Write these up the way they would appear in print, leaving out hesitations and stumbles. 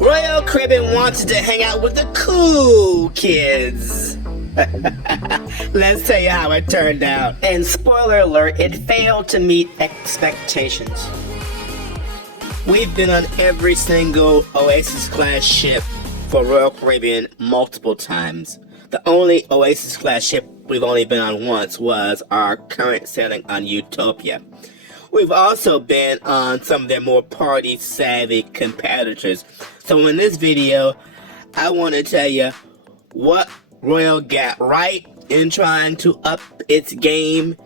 Royal Caribbean wanted to hang out with the cool kids. Let's tell you how it turned out. And spoiler alert, it failed to meet expectations. We've been on every single Oasis class ship for Royal Caribbean multiple times. The only Oasis class ship we've only been on once was our current sailing on Utopia. We've also been on some of their more party-savvy competitors. So in this video, I want to tell you what Royal got right in trying to up its game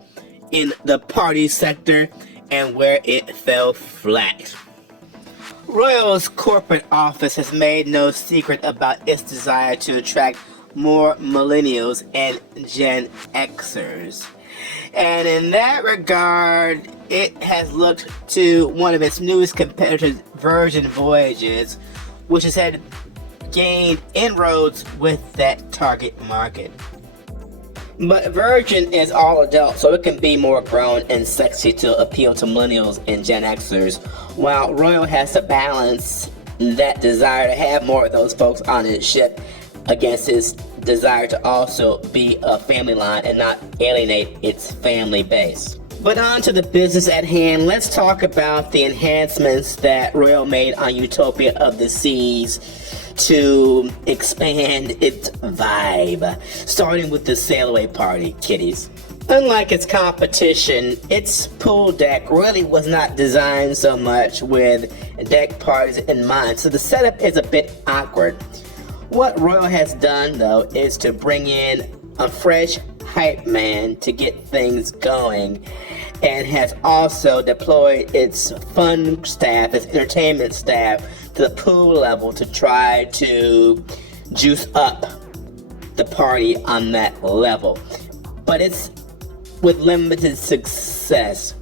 in the party sector and where it fell flat. Royal's corporate office has made no secret about its desire to attract more millennials and Gen Xers. And in that regard, it has looked to one of its newest competitors, Virgin Voyages, which has had gained inroads with that target market. But Virgin is all adult, so it can be more grown and sexy to appeal to millennials and Gen Xers, while Royal has to balance that desire to have more of those folks on its ship against its desire to also be a family line and not alienate its family base. But on to the business at hand, let's talk about the enhancements that Royal made on Utopia of the Seas to expand its vibe, starting with the sail away party, kiddies. Unlike its competition, its pool deck really was not designed so much with deck parties in mind, so the setup is a bit awkward. What Royal has done, though, is to bring in a fresh hype man to get things going, and has also deployed its fun staff, its entertainment staff, to the pool level to try to juice up the party on that level. But it's with limited success.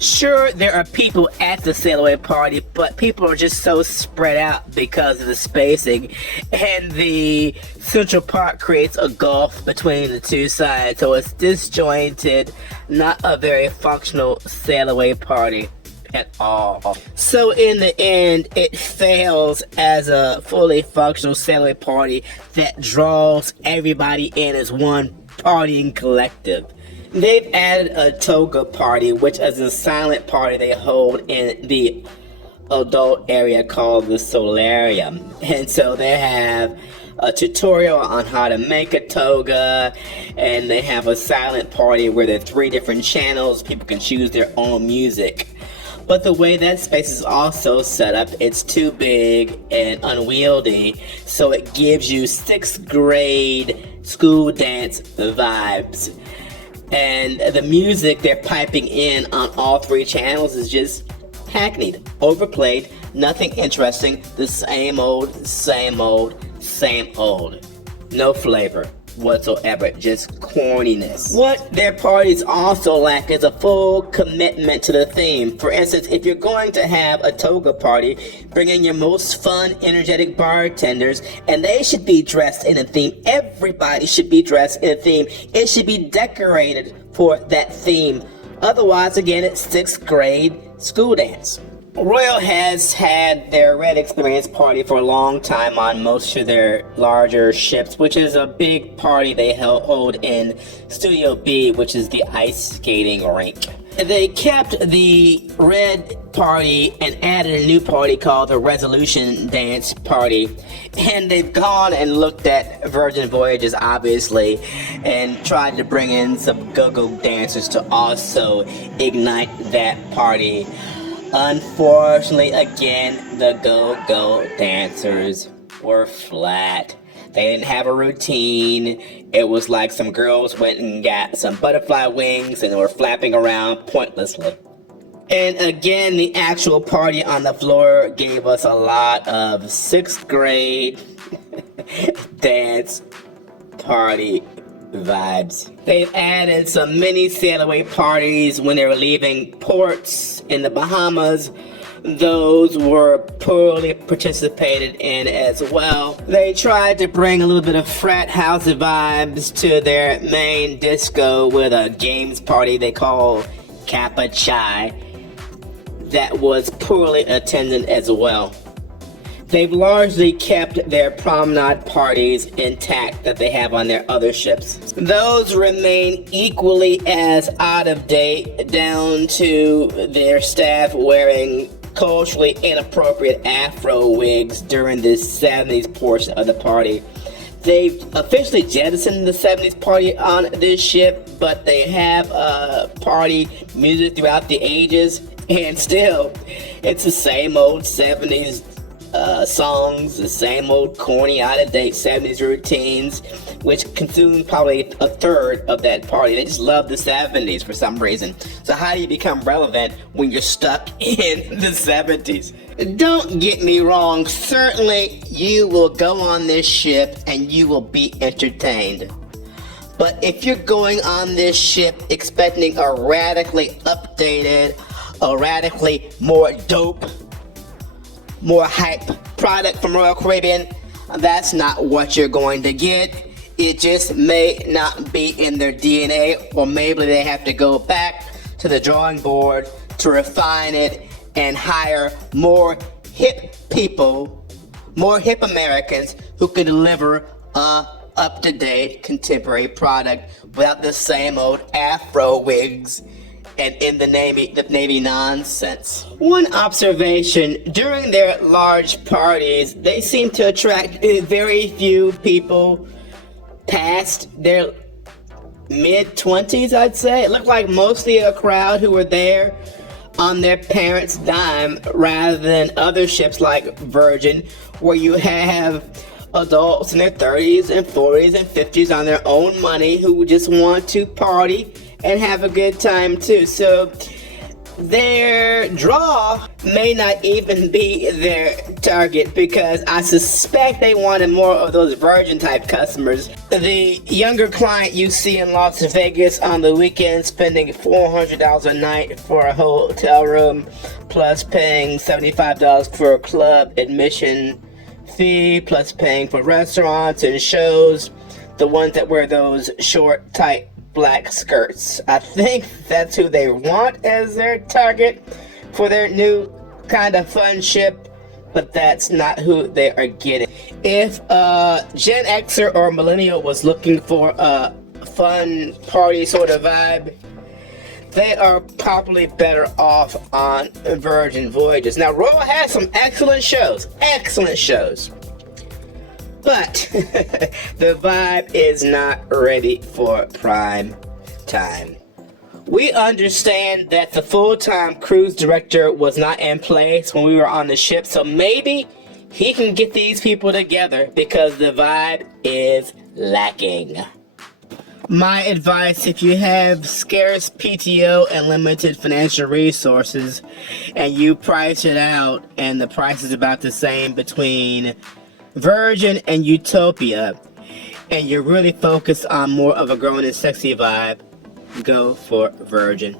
Sure, there are people at the sail away party, but people are just so spread out because of the spacing, and the central part creates a gulf between the two sides, so it's disjointed, not a very functional sail away party at all. So in the end, it fails as a fully functional sail away party that draws everybody in as one partying collective. They've added a toga party, which is a silent party they hold in the adult area called the solarium. And so they have a tutorial on how to make a toga, and they have a silent party where there are 3 different channels. People can choose their own music. But the way that space is also set up, it's too big and unwieldy, so it gives you 6th grade school dance vibes. And the music they're piping in on all 3 channels is just hackneyed, overplayed, nothing interesting, the same old, same old, same old. No flavor whatsoever, just corniness. What their parties also lack is a full commitment to the theme. For instance, if you're going to have a toga party, bring in your most fun, energetic bartenders, and they should be dressed in a theme. Everybody should be dressed in a theme. It should be decorated for that theme. Otherwise, again, it's 6th grade school dance. Royal has had their Red Experience party for a long time on most of their larger ships, which is a big party they hold in Studio B, which is the ice skating rink. They kept the Red party and added a new party called the Resolution Dance Party. And they've gone and looked at Virgin Voyages, obviously, and tried to bring in some go-go dancers to also ignite that party. Unfortunately, again, the go-go dancers were flat. They didn't have a routine. It was like some girls went and got some butterfly wings and were flapping around pointlessly. And again, the actual party on the floor gave us a lot of 6th grade dance party vibes. They've added some mini sail away parties when they were leaving ports in the Bahamas. Those were poorly participated in as well. They tried to bring a little bit of frat house vibes to their main disco with a games party they call Kappa Chai that was poorly attended as well. They've largely kept their promenade parties intact that they have on their other ships. Those remain equally as out of date, down to their staff wearing culturally inappropriate afro wigs during the 70s portion of the party. They've officially jettisoned the 70s party on this ship, but they have party music throughout the ages, and still, it's the same old 70s songs, the same old corny, out-of-date 70s routines, which consume probably a third of that party. They just love the 70s for some reason. So how do you become relevant when you're stuck in the 70s? Don't get me wrong, certainly you will go on this ship and you will be entertained. But if you're going on this ship expecting a radically updated, a radically more dope, more hype product from Royal Caribbean, that's not what you're going to get. It just may not be in their DNA, or maybe they have to go back to the drawing board to refine it and hire more hip people, more hip Americans who can deliver a up-to-date contemporary product without the same old afro wigs and in the Navy nonsense. One observation, during their large parties, they seem to attract very few people past their mid-20s, I'd say. It looked like mostly a crowd who were there on their parents' dime, rather than other ships like Virgin, where you have adults in their 30s and 40s and 50s on their own money who just want to party and have a good time too. So their draw may not even be their target, because I suspect they wanted more of those Virgin type customers. The younger client you see in Las Vegas on the weekend spending $400 a night for a hotel room, plus paying $75 for a club admission fee, plus paying for restaurants and shows, the ones that wear those short, tight black skirts. I think that's who they want as their target for their new kind of fun ship, but that's not who they are getting. If Gen Xer or Millennial was looking for a fun party sort of vibe, they are probably better off on Virgin Voyages. Now, Royal has some excellent shows, but the vibe is not ready for prime time. We understand that the full-time cruise director was not in place when we were on the ship, so maybe he can get these people together, because the vibe is lacking. My advice, if you have scarce PTO and limited financial resources, and you price it out and the price is about the same between Virgin and Utopia, and you're really focused on more of a grown and sexy vibe, go for Virgin.